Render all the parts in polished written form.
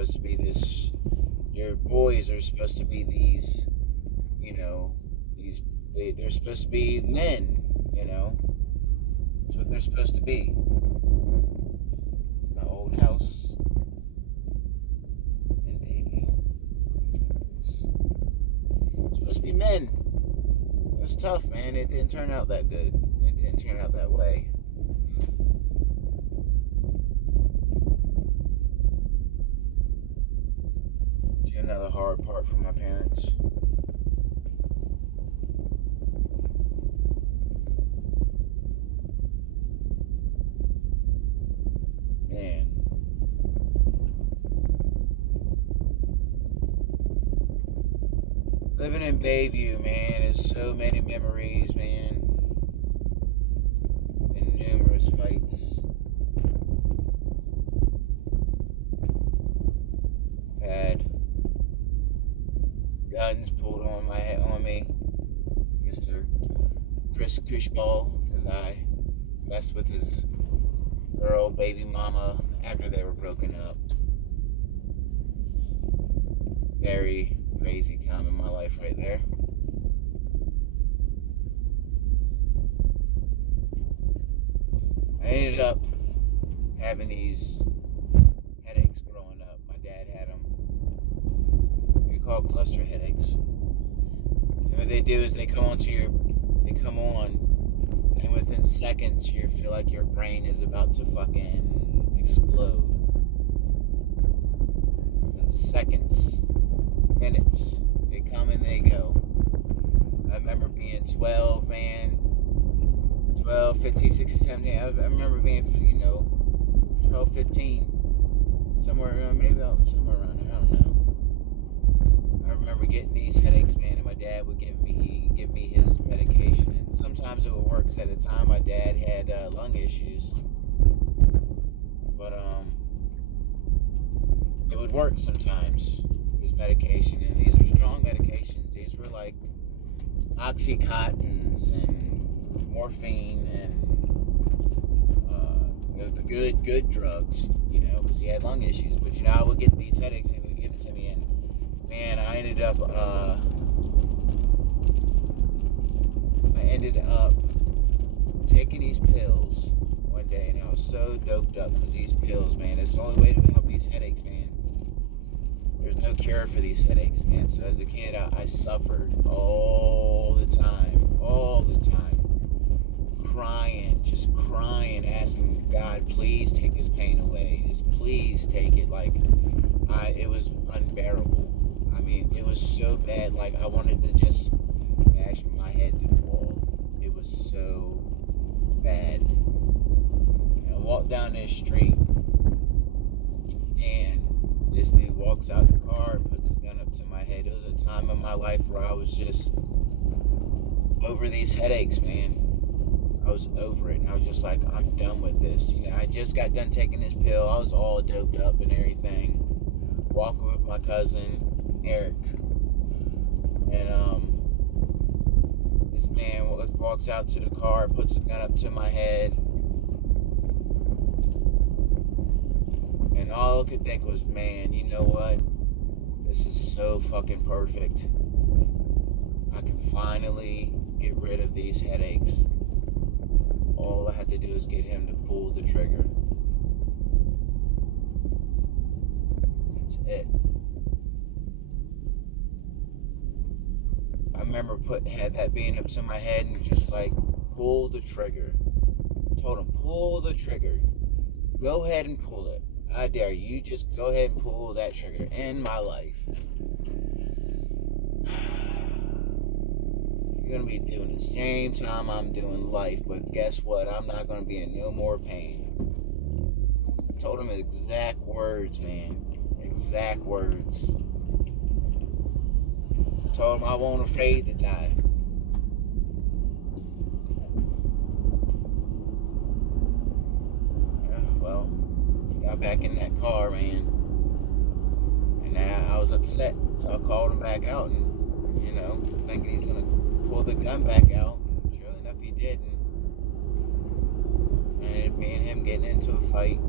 supposed to be this. Your boys are supposed to be these, they're supposed to be men. That's what they're supposed to be. My old house in Bayview. It's supposed to be men. It was tough, man. It didn't turn out that good. It didn't turn out that way. See, another hard part for my parents. Man. Living in Bayview, man, is so many memories, man. And numerous fights. I've had guns pulled on me, Mr. Chris Cushball, because I messed with his girl, baby mama, after they were broken up. Very crazy time in my life right there. I ended up having these headaches growing up. My dad had them. They're called cluster headaches. And what they do is they come on, and within seconds you feel like your brain is about to fucking explode. Within seconds, minutes, they come and they go. I remember being 12, man. 12, 15, 16, 17. I remember being, 12, 15. Somewhere around there. I don't know. I remember getting these headaches, man, and my dad would give me his medication, and sometimes it would work, because at the time my dad had lung issues, but it would work sometimes, his medication, and these were strong medications. These were like Oxycontins and morphine and the good drugs, because he had lung issues. But I would get these headaches and he would give it to me, and man, I ended up taking these pills one day, and I was so doped up with these pills, man. It's the only way to help these headaches, man. There's no cure for these headaches, man. So as a kid, I suffered all the time, crying, asking God, please take this pain away. Just please take it. It was unbearable. I mean, it was so bad. Like, I wanted to just bash my head through the wall. It was so bad. And I walked down this street, and this dude walks out the car and puts his gun up to my head. It was a time in my life where I was just over these headaches, man. I was over it, and I was just like, I'm done with this. I just got done taking this pill. I was all doped up and everything. Walking with my cousin, Eric. And this man walks out to the car, puts the gun up to my head. And all I could think was, man, you know what? This is so fucking perfect. I can finally get rid of these headaches. All I had to do is get him to pull the trigger. That's it. I remember had that being up to my head and just like, pull the trigger. I told him, pull the trigger. Go ahead and pull it. I dare you. Just go ahead and pull that trigger. End my life. You're going to be doing the same time I'm doing life, but guess what? I'm not going to be in no more pain. I told him exact words, man. Exact words. I told him I won't afraid to die. Well, he got back in that car, man. And I was upset. So I called him back out and, thinking he's going to pull the gun back out. And sure enough, he didn't. And me and him getting into a fight.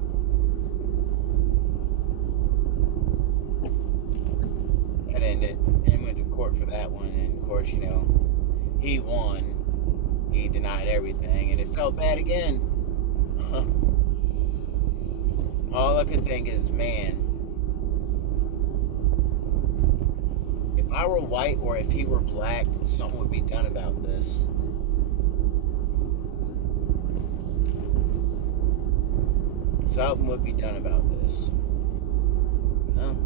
defended and went to court for that one. And of course, he won. He denied everything, and it felt bad again. All I could think is, man, if I were white or if he were black, something would be done about this. Something would be done about this. No.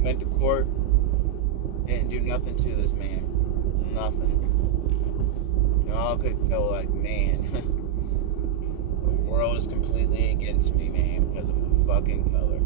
Went to court, didn't do nothing to this man. Nothing. All I could feel like, man, the world is completely against me, man, because of my fucking color.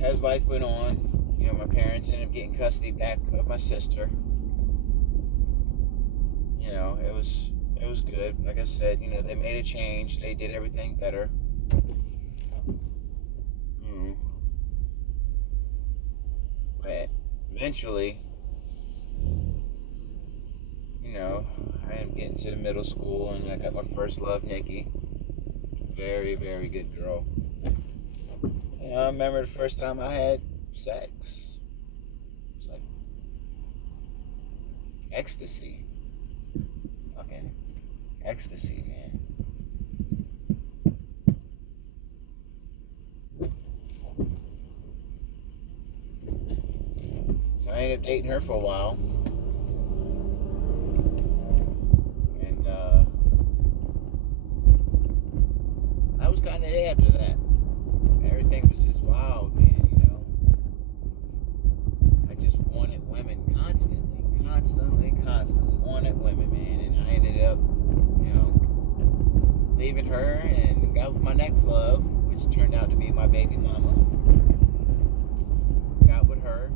As life went on, my parents ended up getting custody back of my sister. It was good. Like I said, they made a change. They did everything better. But eventually, I ended up getting to the middle school, and I got my first love, Nikki. Very, very good girl. I remember the first time I had sex. It's like ecstasy. Fucking ecstasy, man. So I ended up dating her for a while. And I was kind of after that. Everything was just wild, man, I just wanted women constantly wanted women, man. And I ended up, leaving her and got with my next love, which turned out to be my baby mama. Got with her.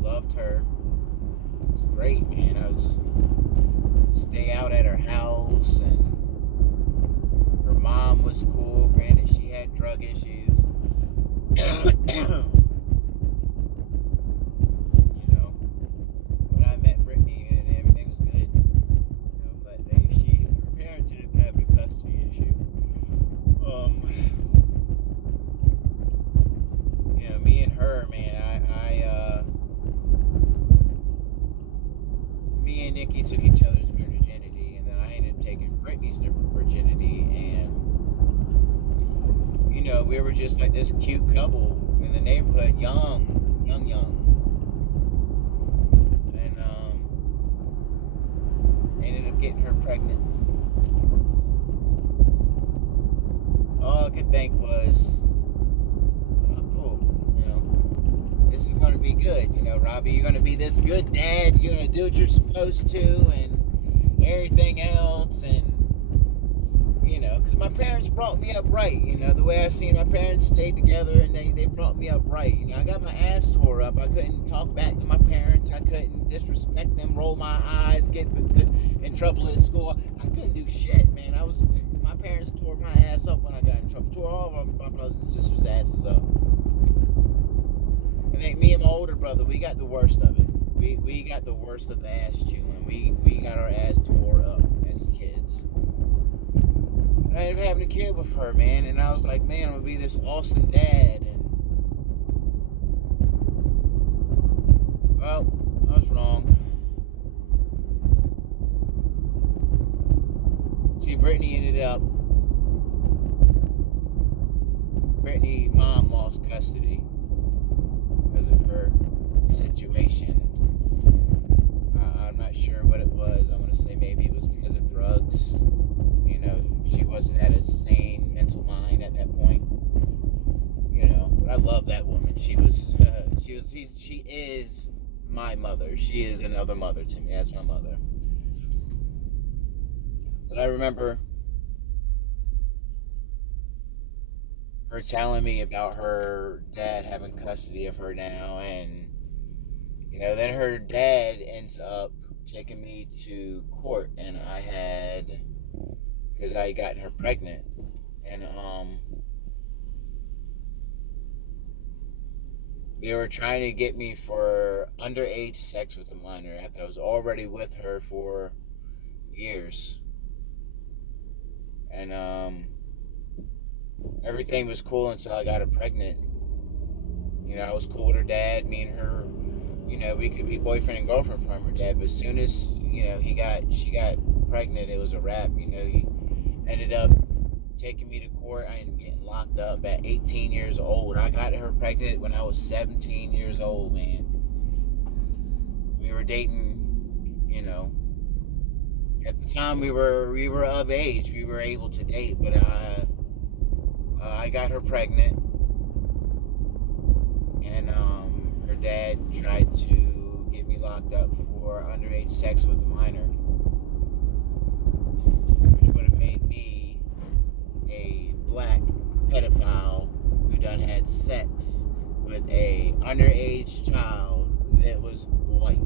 Loved her. It was great, man. I was stay out at her house, and her mom was cool. Granted, she had drug issues. When I met Brittany, and everything was good. But her parents ended up having a custody issue. Me and her, man, me and Nikki took each other's virginity, and then I ended up taking Brittany's virginity, and we were just like this cute couple in the neighborhood, young, and ended up getting her pregnant. All I could think was, oh, cool, this is going to be good, Robbie, you're going to be this good dad, you're going to do what you're supposed to, and everything else, and because my parents brought me up right, the way I seen my parents stayed together, and they brought me up right. I got my ass tore up. I couldn't talk back to my parents. I couldn't disrespect them, roll my eyes, get in trouble at school. I couldn't do shit, man. My parents tore my ass up when I got in trouble. Tore all of my brothers and sisters' asses up. I think me and my older brother, we got the worst of it. We got the worst of the ass chewing. We got our ass tore up as kids. I ended up having a kid with her, man, and I was like, man, I'm gonna be this awesome dad. And well, I was wrong. See, Brittany mom lost custody because of her situation. I'm not sure what it was. I'm gonna say maybe it was because of drugs. She wasn't at a sane mental mind at that point. But I love that woman. She is my mother. She is another mother to me. That's my mother. But I remember her telling me about her dad having custody of her now, and then her dad ends up taking me to court, and I had, because I had gotten her pregnant, and they were trying to get me for underage sex with a minor after I was already with her for years. And everything was cool until I got her pregnant. You know, I was cool with her dad. Me and her, you know, we could be boyfriend and girlfriend from her dad. But as soon as, you know, she got pregnant, it was a wrap. You know, he ended up taking me to court. I ended up getting locked up at 18 years old. I got her pregnant when I was 17 years old, man. We were dating, you know. At the time, we were of age. We were able to date, but I got her pregnant, and her dad tried to get me locked up for underage sex with a minor, which would have made me a black pedophile who done had sex with a underage child that was white.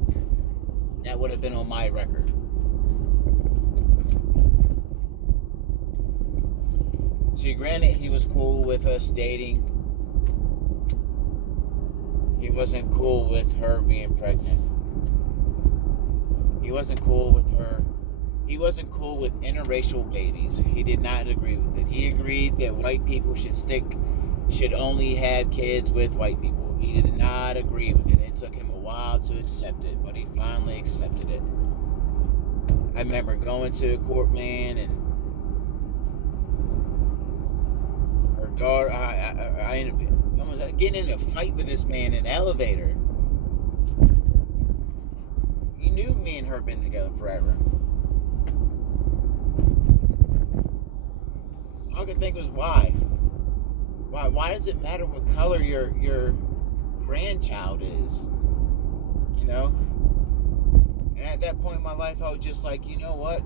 That would have been on my record. See, granted, he was cool with us dating. He wasn't cool with her being pregnant. He wasn't cool with her. He wasn't cool with interracial babies. He did not agree with it. He agreed that white people should only have kids with white people. He did not agree with it. It took him a while to accept it, but he finally accepted it. I remember going to the court, man, and daughter, I ended up almost getting in a fight with this man in an elevator. He knew me and her been together forever. All I could think was why. Why does it matter what color your grandchild is? You know? And at that point in my life, I was just like, you know what?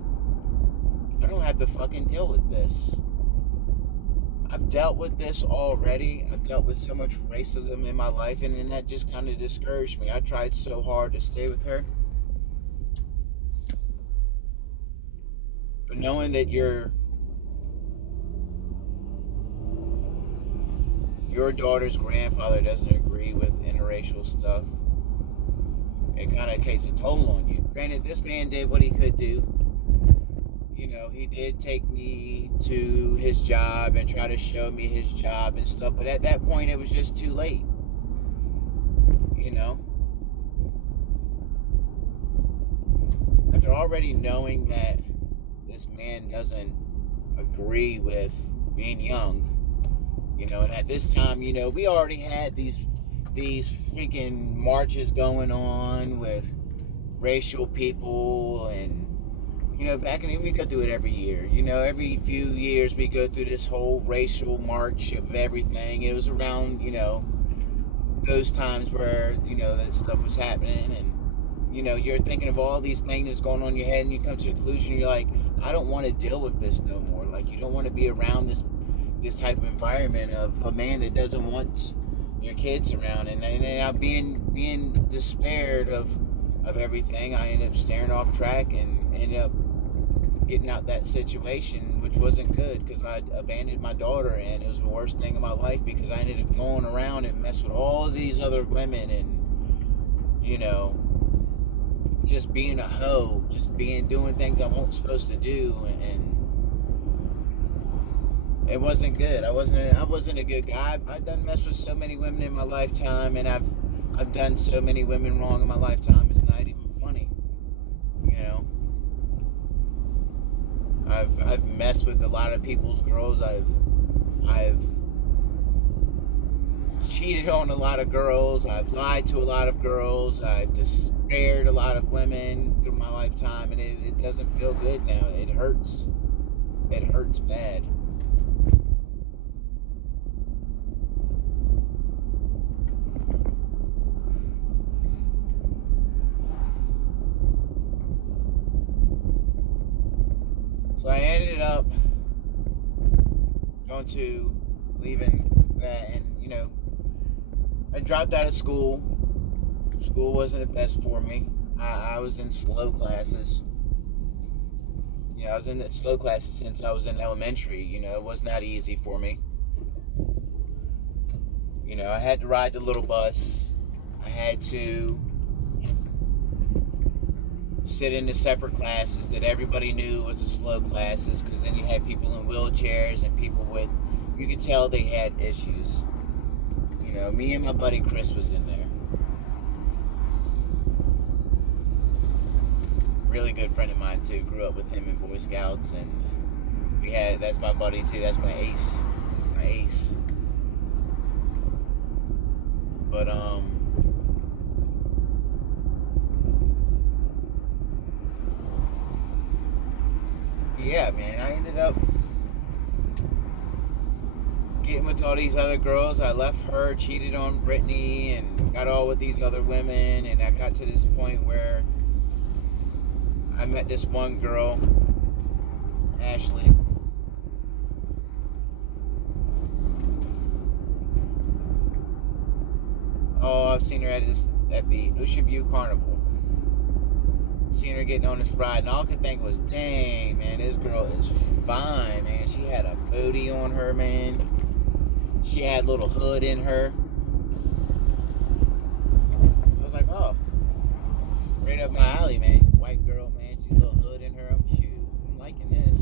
I don't have to fucking deal with this. I've dealt with this already. I've dealt with so much racism in my life, and then that just kind of discouraged me. I tried so hard to stay with her. But knowing that your daughter's grandfather doesn't agree with interracial stuff, it kind of takes a toll on you. Granted, this man did what he could do. You know, he did take me to his job and try to show me his job and stuff, but at that point it was just too late. You know? After already knowing that this man doesn't agree with being young, you know, and at this time, you know, we already had these freaking marches going on with racial people, and you know, back in the, we go through it every year. You know, every few years we go through this whole racial march of everything. It was around, you know, those times where, you know, that stuff was happening, and, you know, you're thinking of all these things that's going on in your head, and you come to the conclusion, you're like, I don't want to deal with this no more. Like, you don't want to be around this type of environment of a man that doesn't want your kids around. And I'm being despaired of everything. I ended up staring off track and ended up getting out that situation, which wasn't good because I abandoned my daughter, and it was the worst thing in my life because I ended up going around and messing with all of these other women, and, you know, just being a hoe, just doing things I wasn't supposed to do, and it wasn't good. I wasn't a good guy. I've done messed with so many women in my lifetime, and I've done so many women wrong in my lifetime. It's not even funny, you know. I've messed with a lot of people's girls. I've cheated on a lot of girls. I've lied to a lot of girls. I've despaired a lot of women through my lifetime, and it doesn't feel good now. It hurts. It hurts bad. So I ended up going to leaving that, and, you know, I dropped out of school. School wasn't the best for me. I was in slow classes. I was in the slow classes since I was in elementary. It was not easy for me. I had to ride the little bus. I had to sit in the separate classes that everybody knew was the slow classes, because then you had people in wheelchairs and people with, you could tell they had issues. Me and my buddy Chris was in there. Really good friend of mine too. Grew up with him in Boy Scouts, and that's my buddy too. That's my ace. But yeah, man, I ended up getting with all these other girls. I left her, cheated on Brittany, and got all with these other women, and I got to this point where I met this one girl, Ashley. Oh, I've seen her at the Ocean View Carnival. Seen her getting on this ride, and all I could think was, dang, man, this girl is fine, man. She had a booty on her, man. She had a little hood in her. I was like, oh, right up my alley, man. White girl, man. She's a little hood in her. I'm liking this.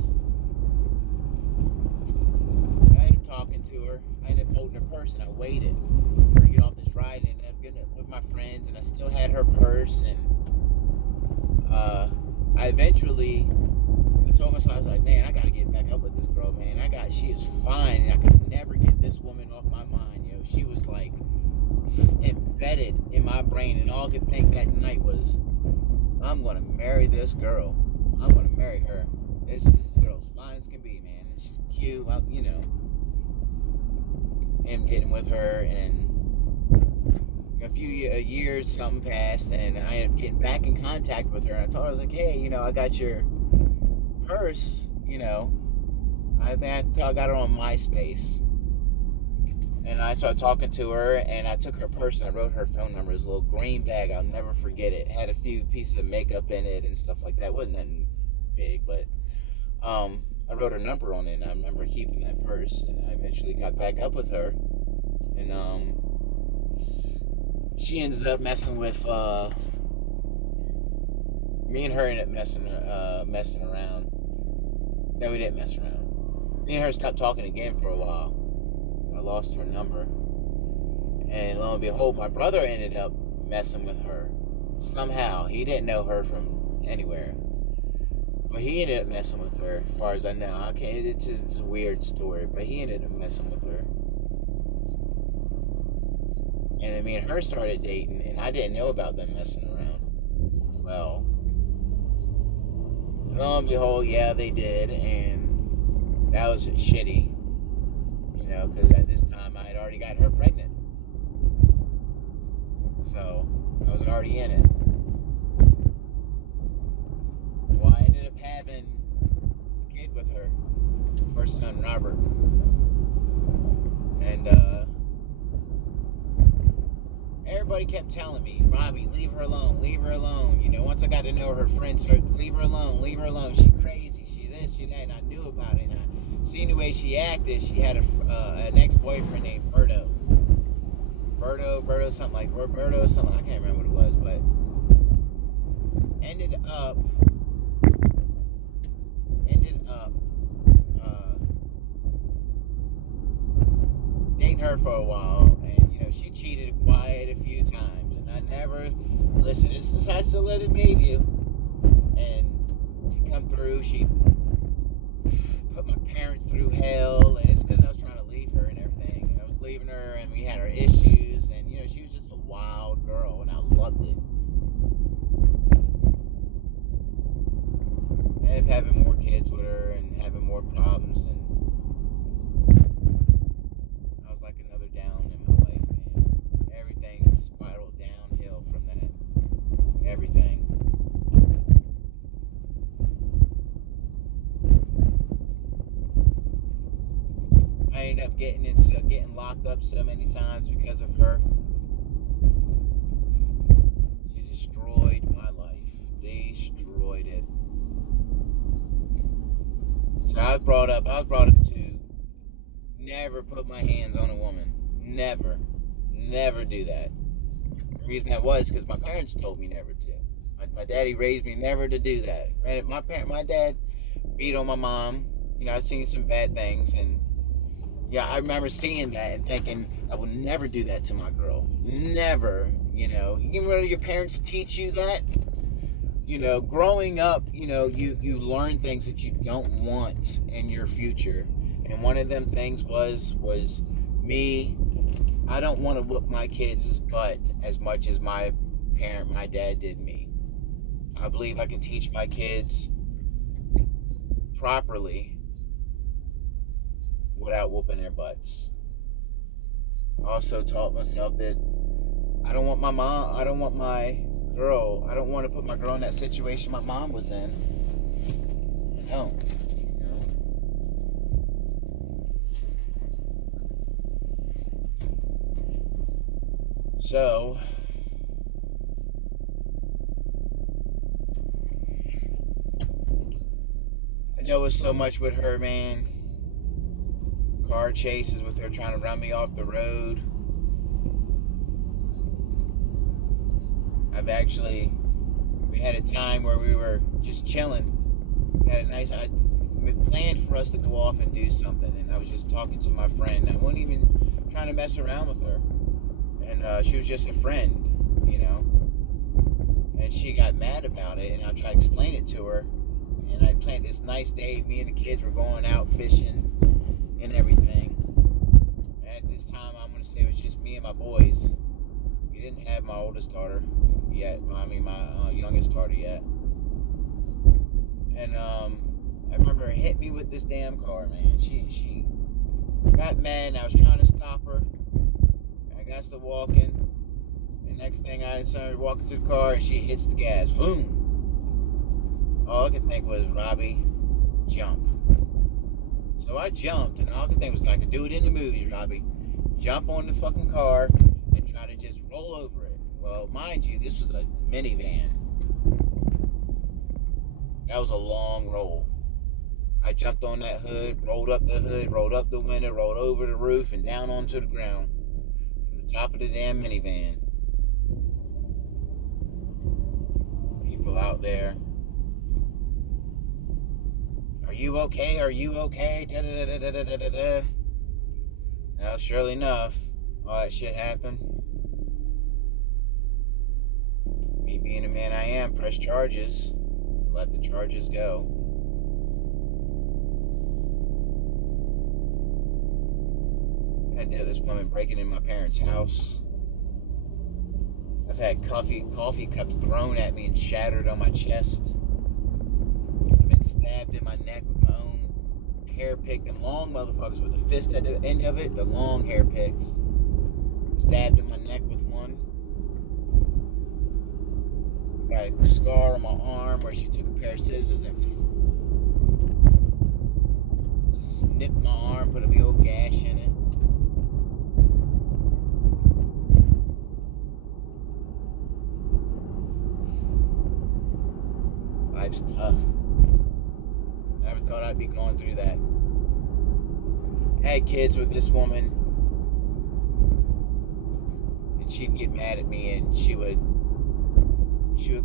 I ended up talking to her. I ended up holding her purse, and I waited for her to get off this ride, and ended up getting it with my friends, and I still had her purse, and I eventually, I told myself, I was like, man, I gotta get back up with this girl, man. She is fine, and I could never get this woman off my mind, She was like embedded in my brain, and all I could think that night was, I'm gonna marry this girl. I'm gonna marry her. This girl's fine as can be, man. And she's cute, and getting with her, and a few years, something passed, and I ended up getting back in contact with her. And I told her, I was like, hey, I got your purse, I got her on MySpace. And I started talking to her, and I took her purse and I wrote her phone number. It was a little green bag. I'll never forget it. It had a few pieces of makeup in it and stuff like that. It wasn't nothing big, but I wrote her number on it, and I remember keeping that purse. And I eventually got back up with her, and she ends up messing with me, and her ended up messing around. No, we didn't mess around. Me and her stopped talking again for a while. I lost her number, and lo and behold, my brother ended up messing with her somehow. He didn't know her from anywhere, but he ended up messing with her, as far as I know. Okay, it's a weird story, but he ended up messing with her. And then me and her started dating, and I didn't know about them messing around. Well, lo and behold, yeah, they did, and that was shitty, because at this time I had already got her pregnant. So, I was already in it. Well, I ended up having a kid with her, first son, Robert. And, everybody kept telling me, Robbie, leave her alone. Once I got to know her friends, leave her alone. She crazy, she this, she that, and I knew about it. And I seen the way she acted. She had an ex-boyfriend named Berto, something like Roberto, something, I can't remember what it was, but ended up dating her for a while, and she cheated quite a few times, and I never, listen, this is I still lived in Bayview, and she come through, she put my parents through hell, and it's because I was trying to leave her and everything, and I was leaving her, and we had our issues, and she was just a wild girl, and I loved it. I ended up having more kids with her, and having more problems, and I was like another down in my life, man. Everything spiraled downhill from that. Everything. I ended up getting locked up so many times because of her. She destroyed my life. So I was brought up to never put my hands on a woman. Never do that. The reason that was because my parents told me never to. My daddy raised me never to do that. Granted, my dad beat on my mom. I've seen some bad things, and yeah, I remember seeing that and thinking, I will never do that to my girl. Never, Even though your parents teach you that, growing up, you learn things that you don't want in your future. And one of them things was me. I don't want to whoop my kids' butt as much as my dad did me. I believe I can teach my kids properly without whooping their butts. I also taught myself that I don't want my girl, I don't want to put my girl in that situation my mom was in. No. So, I know it's so much with her, man. Car chases with her trying to run me off the road. We had a time where we were just chilling. I planned for us to go off and do something, and I was just talking to my friend. I wasn't even trying to mess around with her. And she was just a friend, and she got mad about it, and I tried to explain it to her, and I planned this nice day. Me and the kids were going out fishing and everything. And at this time, I'm going to say it was just me and my boys. We didn't have my oldest daughter yet, my youngest daughter yet. And I remember her hit me with this damn car, man. She got mad, and I was trying to stop her. I got to walking, and next thing I started walking to the car, and she hits the gas. Boom! All I could think was, Robbie, jump. So I jumped, and all I could think was, I could do it in the movies, Robbie. Jump on the fucking car and try to just roll over it. Well, mind you, this was a minivan. That was a long roll. I jumped on that hood, rolled up the window, rolled over the roof, and down onto the ground. Top of the damn minivan. People out there. Are you okay? Are you okay? Da da da da da da da. Well, surely enough, all that shit happened. Me being the man I am, press charges. Let the charges go. I had this woman breaking in my parents' house. I've had coffee cups thrown at me and shattered on my chest. I've been stabbed in my neck with my own hair pick. Them long motherfuckers with the fist at the end of it, the long hair picks. Stabbed in my neck with one. Got a scar on my arm where she took a pair of scissors and just snipped my arm, put a big old gash in it. Life's tough. Never thought I'd be going through that. I had kids with this woman, and she'd get mad at me, and she would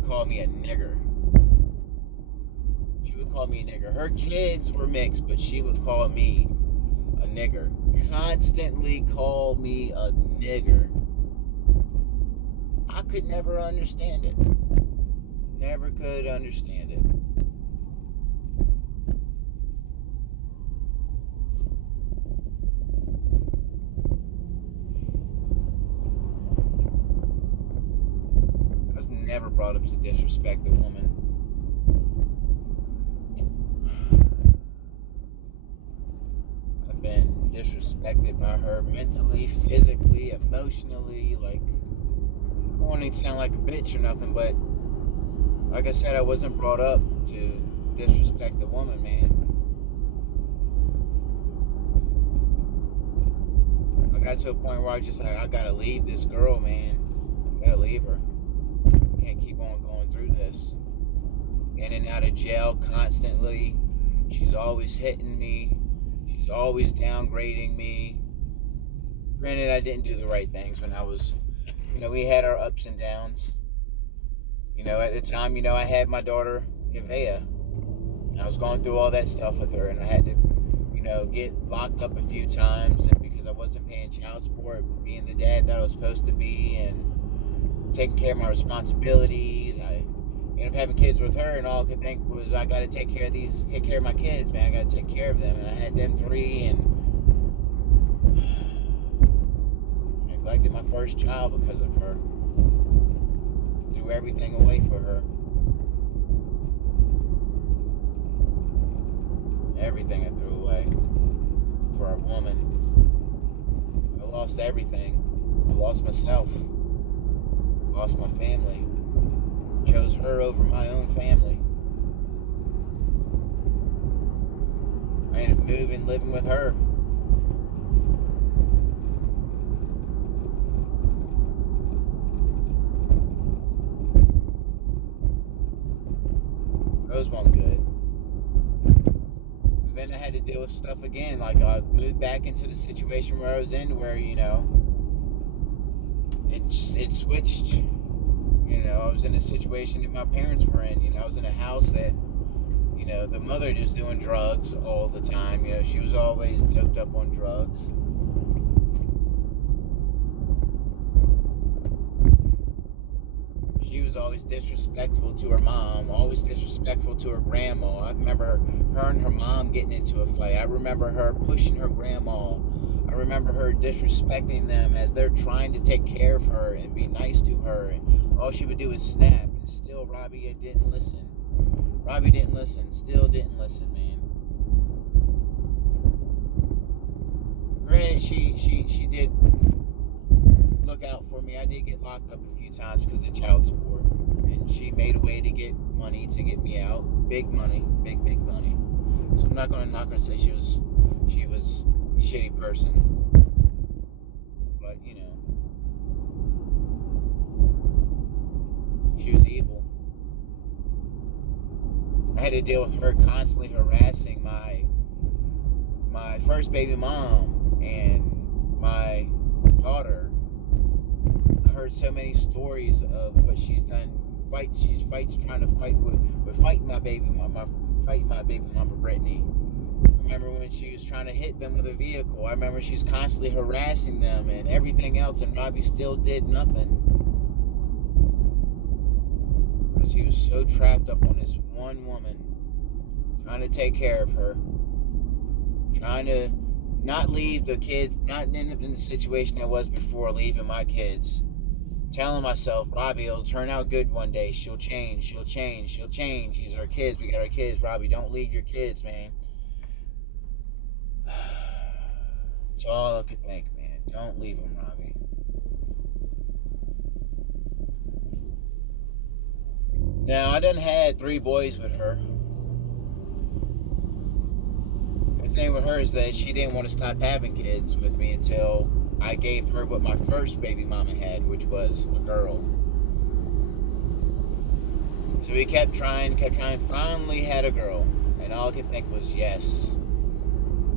call me a nigger. She would call me a nigger. Her kids were mixed, but she would call me a nigger. Constantly call me a nigger. I could never understand it. Never could understand it. I was never brought up to disrespect a woman. I've been disrespected by her mentally, physically, emotionally. Like, I don't want to sound like a bitch or nothing, but like I said, I wasn't brought up to disrespect a woman, man. I got to a point where I just like, I gotta leave this girl, man. I gotta leave her. I can't keep on going through this. In and out of jail constantly, She's always hitting me. She's always downgrading me. Granted, I didn't do the right things when I was, we had our ups and downs. At the time, I had my daughter, Nevaeh. And I was going through all that stuff with her, and I had to, get locked up a few times, and because I wasn't paying child support, being the dad that I was supposed to be, and taking care of my responsibilities. I ended up having kids with her, and all I could think was, I got to take care of my kids, man. I got to take care of them, and I had them 3, and neglected my first child because of her. Threw everything away for her. Everything I threw away for a woman. I lost everything. I lost myself. Lost my family. Chose her over my own family. I ended up moving, living with her. Those weren't good. Then I had to deal with stuff again. Like, I moved back into the situation where I was in, where, it switched. I was in a situation that my parents were in. I was in a house that, the mother was doing drugs all the time. She was always doped up on drugs. She was always disrespectful to her mom, always disrespectful to her grandma. I remember her and her mom getting into a fight. I remember her pushing her grandma. I remember her disrespecting them as they're trying to take care of her and be nice to her. And all she would do is snap. And still, Robbie didn't listen. Robbie didn't listen. Still didn't listen, man. Granted, she did look out for me. I did get locked up a few times because of child support, and she made a way to get money to get me out. Big money, big money. So I'm not gonna say she was a shitty person, but she was evil. I had to deal with her constantly harassing my first baby mom and my daughter. I heard so many stories of what she's done. Trying to fight with fighting my baby mama, Brittany. I remember when she was trying to hit them with a vehicle. I remember she's constantly harassing them and everything else, and Robbie still did nothing. Because he was so trapped up on this one woman, trying to take care of her, trying to not leave the kids, not end up in the situation I was before, leaving my kids. Telling myself, Robbie, it'll turn out good one day. She'll change. These are our kids. We got our kids. Robbie, don't leave your kids, man. That's all I could think, man. Don't leave them, Robbie. Now, I done had 3 boys with her. The thing with her is that she didn't want to stop having kids with me until I gave her what my first baby mama had, which was a girl. So we kept trying, finally had a girl. And all I could think was, yes,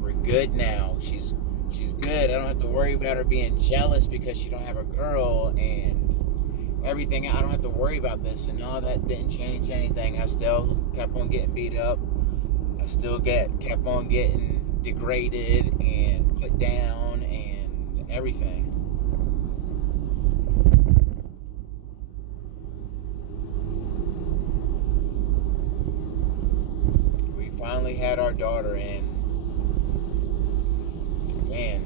we're good now. She's good. I don't have to worry about her being jealous because she don't have a girl and everything. I don't have to worry about this. And no, that didn't change anything. I still kept on getting beat up. I still kept on getting degraded and put down and everything. We finally had our daughter, and man,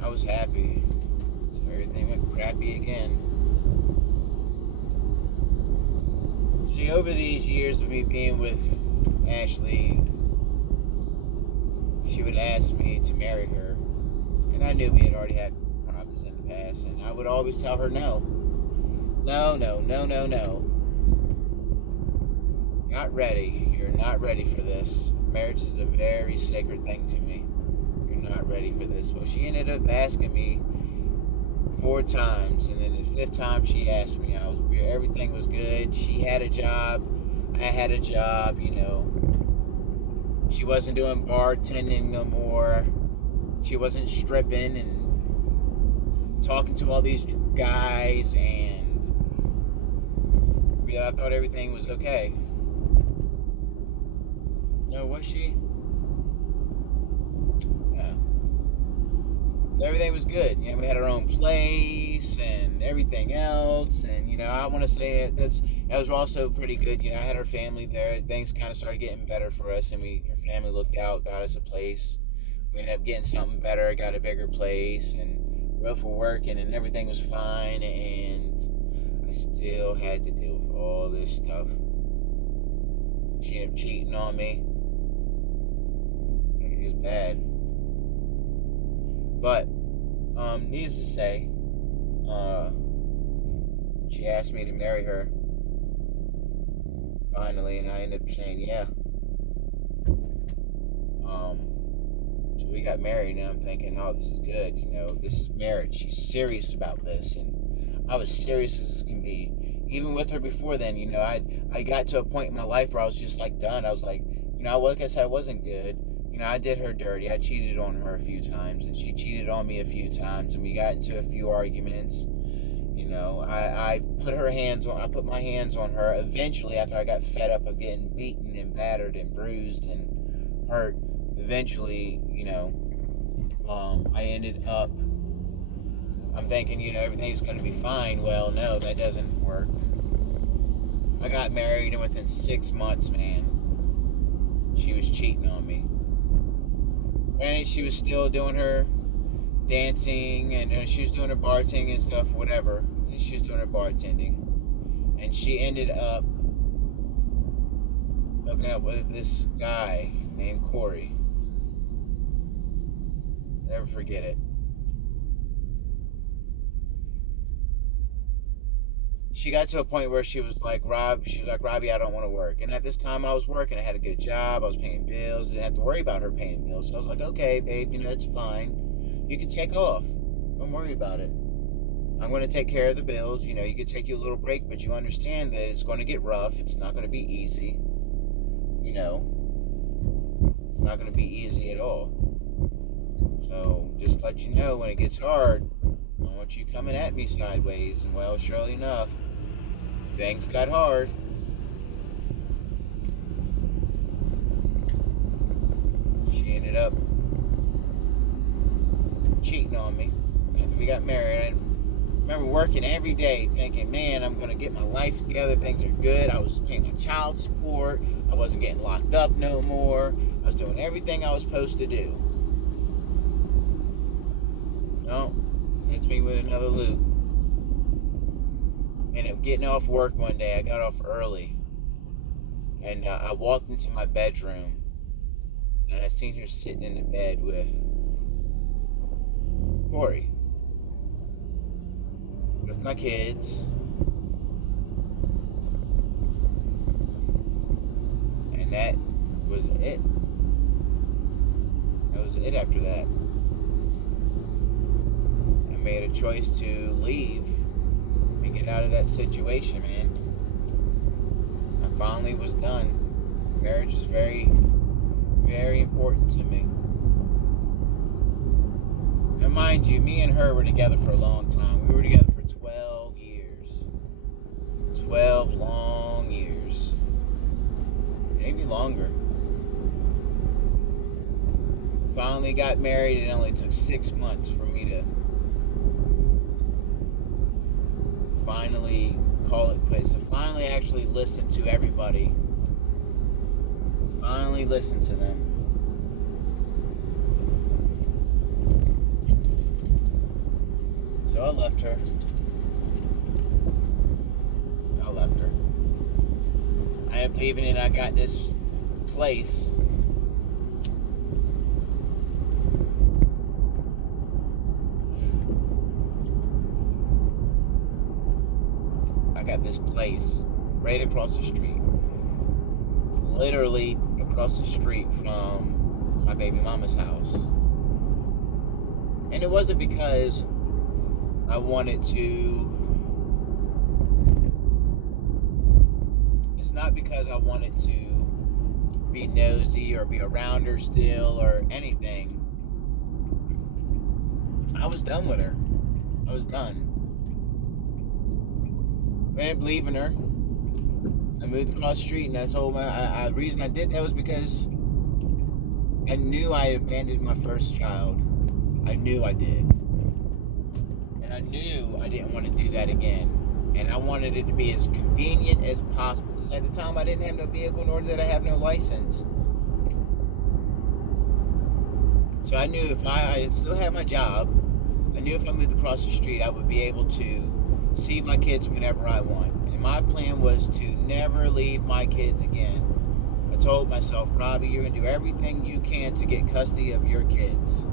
I was happy. So everything went crappy again. See, over these years of me being with Ashley, she would ask me to marry her. And I knew we had already had problems in the past, and I would always tell her no. No. Not ready. You're not ready for this. Marriage is a very sacred thing to me. You're not ready for this. Well, she ended up asking me 4 times, and then the 5th time she asked me. Everything was good. She had a job. I had a job. She wasn't doing bartending no more. She wasn't stripping and talking to all these guys, and I thought everything was okay. No, was she? Yeah. Everything was good. We had our own place and everything else, and I want to say that was also pretty good. I had our family there. Things kind of started getting better for us, and our family looked out, got us a place. We ended up getting something better, got a bigger place, and both were working, and everything was fine, and I still had to deal with all this stuff. She ended up cheating on me. It was bad. But, needless to say, she asked me to marry her, finally, and I ended up saying yeah. So we got married, and I'm thinking, oh, this is good, this is marriage. She's serious about this, and I was serious as can be. Even with her before then, I got to a point in my life where I was just like done. I was like, like I said, I wasn't good. I did her dirty. I cheated on her a few times, and she cheated on me a few times, and we got into a few arguments. I put my hands on her eventually after I got fed up of getting beaten and battered and bruised and hurt. Eventually, I ended up, I'm thinking, everything's going to be fine. Well, no, that doesn't work. I got married, and within 6 months, man, she was cheating on me. Granted, she was still doing her dancing, and she was doing her bartending and stuff, whatever. She was doing her bartending. And she ended up hooking up with this guy named Corey. Never forget it. She got to a point where she was like, Robbie, I don't want to work. And at this time I was working. I had a good job. I was paying bills. I didn't have to worry about her paying bills. So I was like, okay, babe, it's fine. You can take off. Don't worry about it. I'm going to take care of the bills. You could take you a little break, but you understand that it's going to get rough. It's not going to be easy. It's not going to be easy at all. So just let you know, when it gets hard, I don't want you coming at me sideways. And well, surely enough, things got hard. She ended up cheating on me after we got married. I remember working every day thinking, man, I'm going to get my life together. Things are good. I was paying my child support. I wasn't getting locked up no more. I was doing everything I was supposed to do. No, hits me with another loop. And getting off work one day, I got off early. And I walked into my bedroom. And I seen her sitting in the bed with Corey. With my kids. And that was it. That was it after that. I made a choice to leave and get out of that situation, man. I finally was done. Marriage was very, very important to me. Now, mind you, me and her were together for a long time. We were together for 12 years. 12 long years. Maybe longer. Finally got married. It only took 6 months for me to finally call it quits. So finally actually listen to everybody. Finally listen to them. So I left her. I am leaving, and I got this place. I got this place right across the street. Literally across the street from my baby mama's house. And it wasn't because I wanted to. It's not because I wanted to be nosy or be around her still or anything. I was done with her. I was done. I didn't believe in her. I moved across the street, and I told my the reason I did that was because I knew I abandoned my first child. I knew I did. And I knew I didn't want to do that again. And I wanted it to be as convenient as possible. Because at the time I didn't have no vehicle, nor did I have no license. So I knew if I still had my job, I knew if I moved across the street, I would be able to see my kids whenever I want. And my plan was to never leave my kids again. I told myself, Robbie, you're going to do everything you can to get custody of your kids.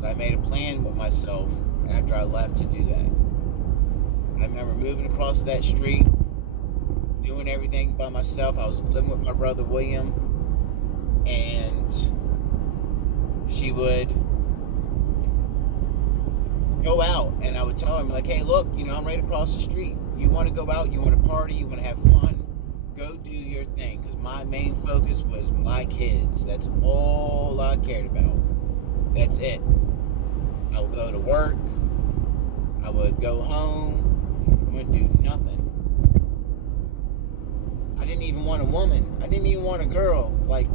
So I made a plan with myself after I left to do that. I remember moving across that street, doing everything by myself. I was living with my brother William, and she would go out, and I would tell him, like, hey, look, I'm right across the street. You want to go out, you want to party, you want to have fun, go do your thing. Because my main focus was my kids. That's all I cared about. That's it. I would go to work. I would go home. I wouldn't do nothing. I didn't even want a woman. I didn't even want a girl. Like,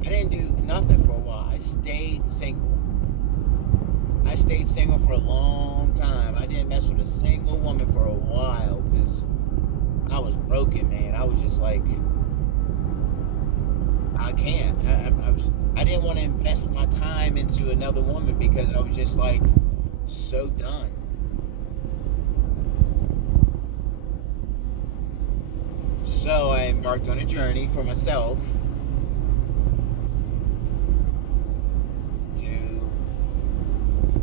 I didn't do nothing for a while. I stayed single. I stayed single for a long time. I didn't mess with a single woman for a while because I was broken, man. I was just like, I can't. I didn't want to invest my time into another woman because I was just like so done. So I embarked on a journey for myself to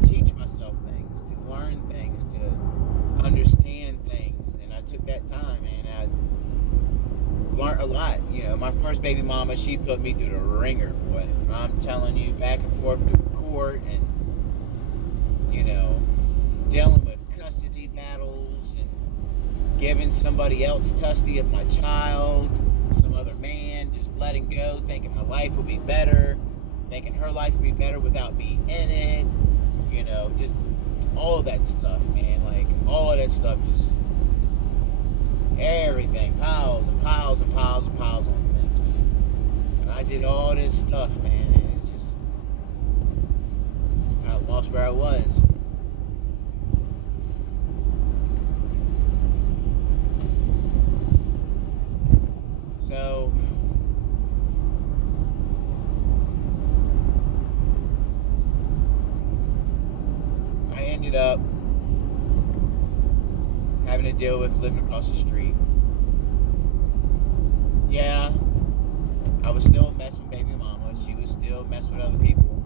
teach myself things, to learn things, to understand things. And I took that time, and I learned a lot. My first baby mama, she put me through the ringer, boy. I'm telling you, back and forth to court and, dealing with custody battles and giving somebody else custody of my child, some other man, just letting go, thinking my life would be better, thinking her life would be better without me in it, just all that stuff, man. Like, all of that stuff, just everything, piles and piles and piles and piles on things, man. And I did all this stuff, man, and it's just kind of lost where I was. So I ended up having to deal with living across the street. Yeah, I was still messing with baby mama. She was still messing with other people.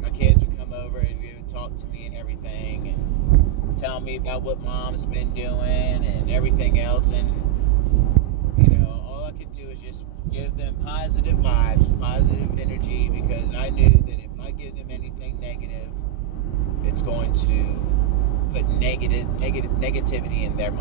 My kids would come over and they would talk to me and everything and tell me about what mom's been doing and everything else. And all I could do is just give them positive vibes, positive energy, because I knew that if I give them anything negative, it's going to put negativity in their mind.